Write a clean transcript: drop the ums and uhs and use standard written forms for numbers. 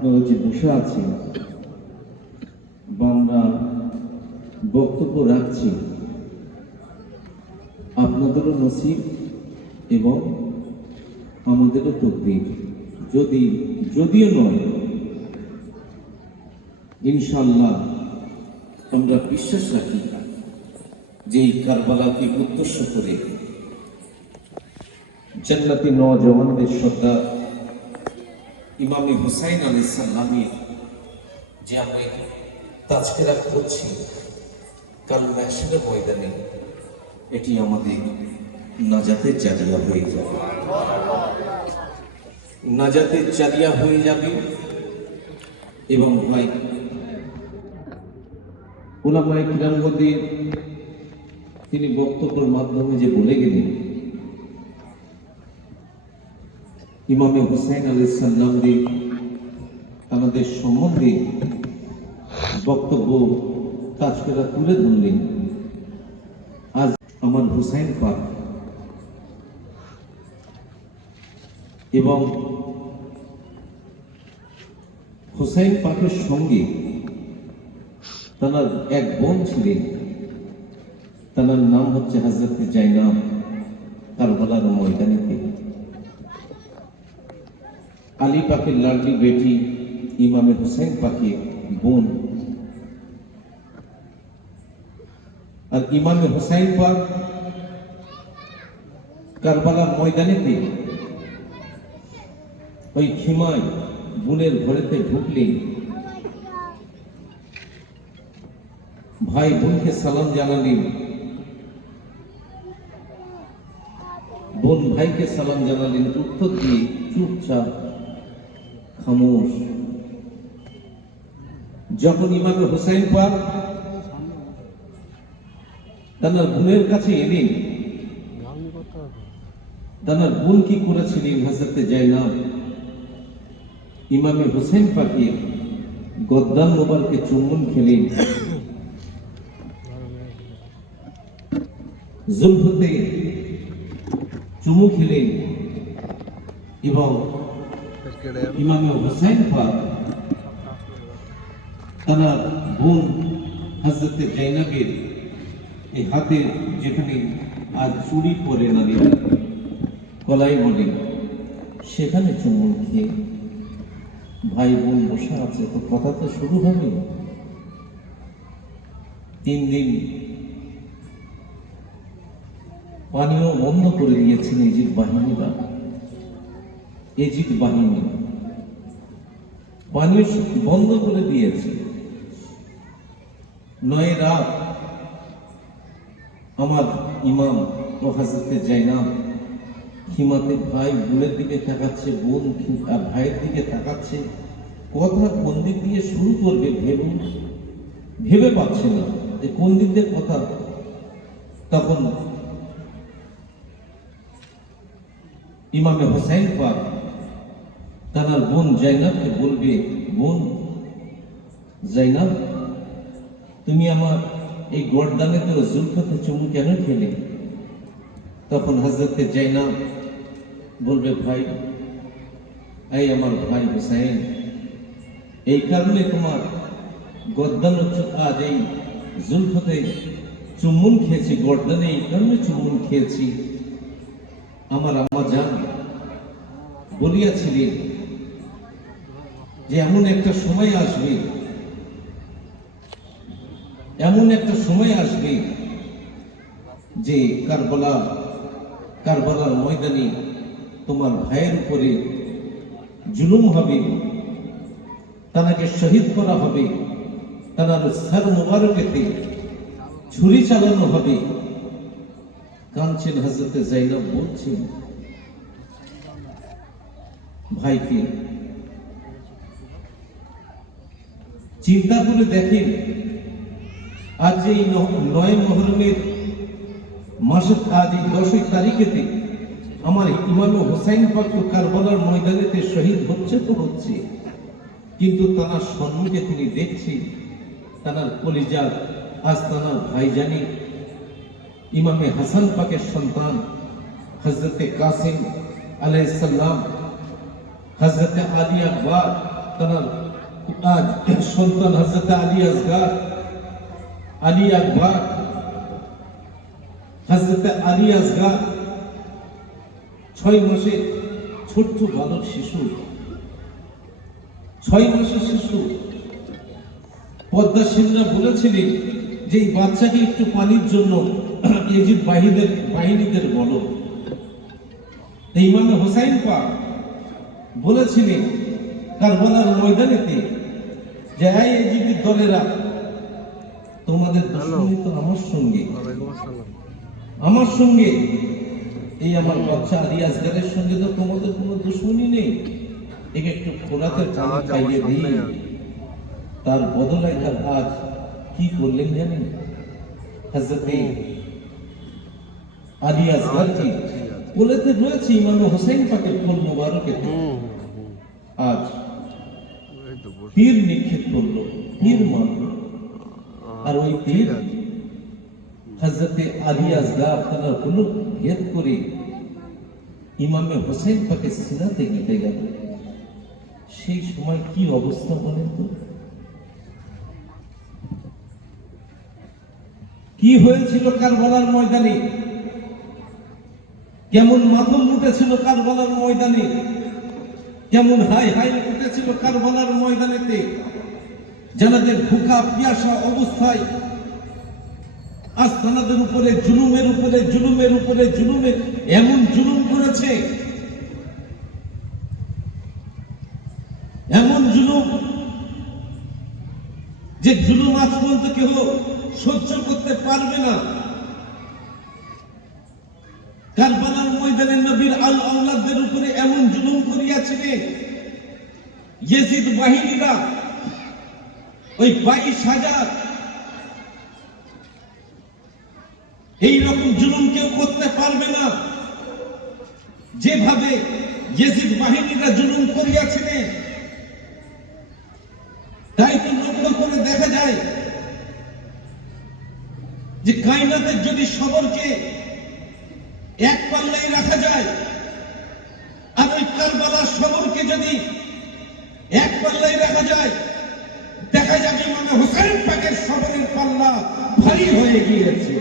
আপনারা যে বসে আছেন বা আমরা বক্তব্য রাখছি, আপনাদেরও নসিব এবং আমাদেরও তকদীর। যদিও নয়, ইনশাআল্লাহ আমরা বিশ্বাস রাখি যে এই কারবালাকে উদ্দেশ্য করে জান্নাতি নওজওয়ানদের সর্দার ইমামে হুসাইন আলাইহিস সালামের যে আমরা তাজকিরা করছি কাল মাহশরের ময়দানে, এটি আমাদের নাজাতের জারিয়া হয়ে যাবে, নাজাতের জারিয়া হয়ে যাবে। এবং ভাই উলামায়ে কিরামদের তিনি বক্তব্যের মাধ্যমে যে বলে গেলেন ইমামে হুসাইন আলাইহিস সালামের আমাদের সম্বন্ধে বক্তব্য তাজকিরা তুলে ধরলেন। আজ আমার হুসাইন পাক এবং হুসাইন পাকের সঙ্গে তার এক বোন ছিলেন, তার নাম হচ্ছে হযরত জাইনাব, কারবালার ময়দানেতে আলী পাকের লাডলি বেটি ইমামে হুসাইন পাকের বোন। আর ইমামে হুসাইন পাক কারবালার ময়দানেতে ওই খিমায় বোনের ঘরেতে ঢুকলেন, ভাই বোনকে সালাম জানালেন, বোন ভাইকে সালাম জানালেন, উত্তর দিয়ে চুপচাপ খামোশ। যখন ইমামে হুসাইন পাক তার বোনের কাছে এলেন, তার বোন কি করেছিলেন হযরত জাইনাব ইমামে হুসাইন পাকের গদ্দান মোবারকে চুম্বন খেলেন, জুলফতে চুমু খেলেন এবং ইমামে হুসাইন পাক তার বোন হযরত জাইনাবের এই হাতে যেখানে আজ চুরি পরে নারীরা কলাই বলে সেখানে চুম্বন খেয়ে ভাই বোন বসে আছে, তো কথা তো শুরু হবে। 3 দিন পানিও বন্ধ করে দিয়েছেন ইজিপ্ট বাহিনীরা। ইজিপ্ট বাহিনী পানি বন্ধ করে দিয়েছে। 9 রাত আমার ইমাম ও হযরত জাইনাব খিমাতে ভাই বোনের দিকে তাকাচ্ছে, বোন ভাইয়ের দিকে তাকাচ্ছে, কথা কোন দিক দিয়ে শুরু করবে ভেবে পাচ্ছে না যে কোন দিক দিয়ে কথা। তখন ইমামে হুসাইন পাক তার বোন জাইনাবকে বলবে, বোন জাইনাব, তুমি আমার এই গর্দানেতে ও জুলফতে চুমু কেন খেলে? তখন হযরত জাইনাব বলবে, ভাই, এই আমার ভাই হুসাইন, এই কারণে তোমার গর্দান আজ এই জুলফতে চুম্বন খেয়েছি, গর্দানে এই কারণে চুম্বন খেয়েছি। আমার আম্মা জান বলিয়াছিলেন যে এমন একটা সময় আসবে, এমন একটা সময় আসবে যে কারবালার ময়দানে তোমার ভাইয়ের উপরে জুলুম হবে, তাকে শহীদ করা হবে, তার সর মুবারকেতে ছুরি চালানো হবে। কাঁদছেন হযরত জাইনাব, বলছেন ভাইকে। চিন্তা করে দেখেন, আজ এই 9 মুহররমের মাসে, আজ এই 10 তারিখেতে আমার ইমামে হুসাইন পাক তো কারবালার ময়দানেতে শহীদ হচ্ছে তো হচ্ছে, কিন্তু তার সম্মুখে তিনি দেখছেন তার কলিজার আস্তানার ভাইজানি ইমামে হাসান পাকের সন্তান হযরত কাসিম আলাইহিস সালাম, হযরত আলী আকবর তার আজ সন্তান হযরত আলী আসগার, আলী আকবর, হযরত আলী আসগার 6 মাসে ছোট্ট বালক শিশু, 6 মাসের শিশু। পদ্মা সিংরা বলেছিলেন যে এই বাচ্চাকে একটু পানির জন্য ইজিদ বাহিনীদের বলো। ইমাম হোসাইন পাক বলেছিলেন কারবালার ময়দানেতে যে এই ইজিদের দলেরা, তোমাদের দুশমনি তো আমার সঙ্গে এই আমার বাচ্চা আলী আসগারের সঙ্গে তো তোমাদের কোনো দুশমনি নেই, একে একটু খোলাতে খাইয়ে দিই। তার বদলায় তার আজ কি করলেন জানেন? হযরত আলী আসগার কি কোলেতে রয়েছে ইমাম হোসেন পাকের কোল মোবারকে, আজ তীর নিক্ষেপ করলো, তীর মারল, আর ওই তীর হযরত আলী আসগার তার কোল ভেদ করে ইমাম হোসেন পাকের সিনাতে গেঁথে গেল। সেই সময় কি অবস্থা বলেন তো? কি হয়েছিল কারবালার ময়দানে? কেমন মাতম উঠেছিল কারবালার ময়দানে? কেমন হাই হাই উঠেছিল কারবালার ময়দানেতে? যাদের ভুকা পিয়াসা অবস্থায় আস্তানাদের উপরে জুলুমের উপরে জুলুমের উপরে জুলুমের এমন জুলুম করেছে, এমন জুলুম যে জুলুম আজ পর্যন্ত কেউ সহ্য করতে পারবে না। কারবালার ময়দানে নবীর আল আওলাদদের উপরে এমন জুলুম করিয়াছিলেন, ইয়াজিদ বাহিনীরা ওই 22,000 এইরকম জুলুম কেউ করতে পারবে না যেভাবে ইয়াজিদ বাহিনীরা জুলুম করিয়াছিলেন। তাই তো লক্ষ্য করে দেখা যায় যে কায়নাতের যদি সবরকে এক পাল্লায় রাখা যায়, আর ওই কারবালার সবরকে যদি এক পাল্লায় রাখা যায়, দেখা যাবে ইমাম হোসেন পাকের সবরের পাল্লা ভারী হয়ে গিয়েছে।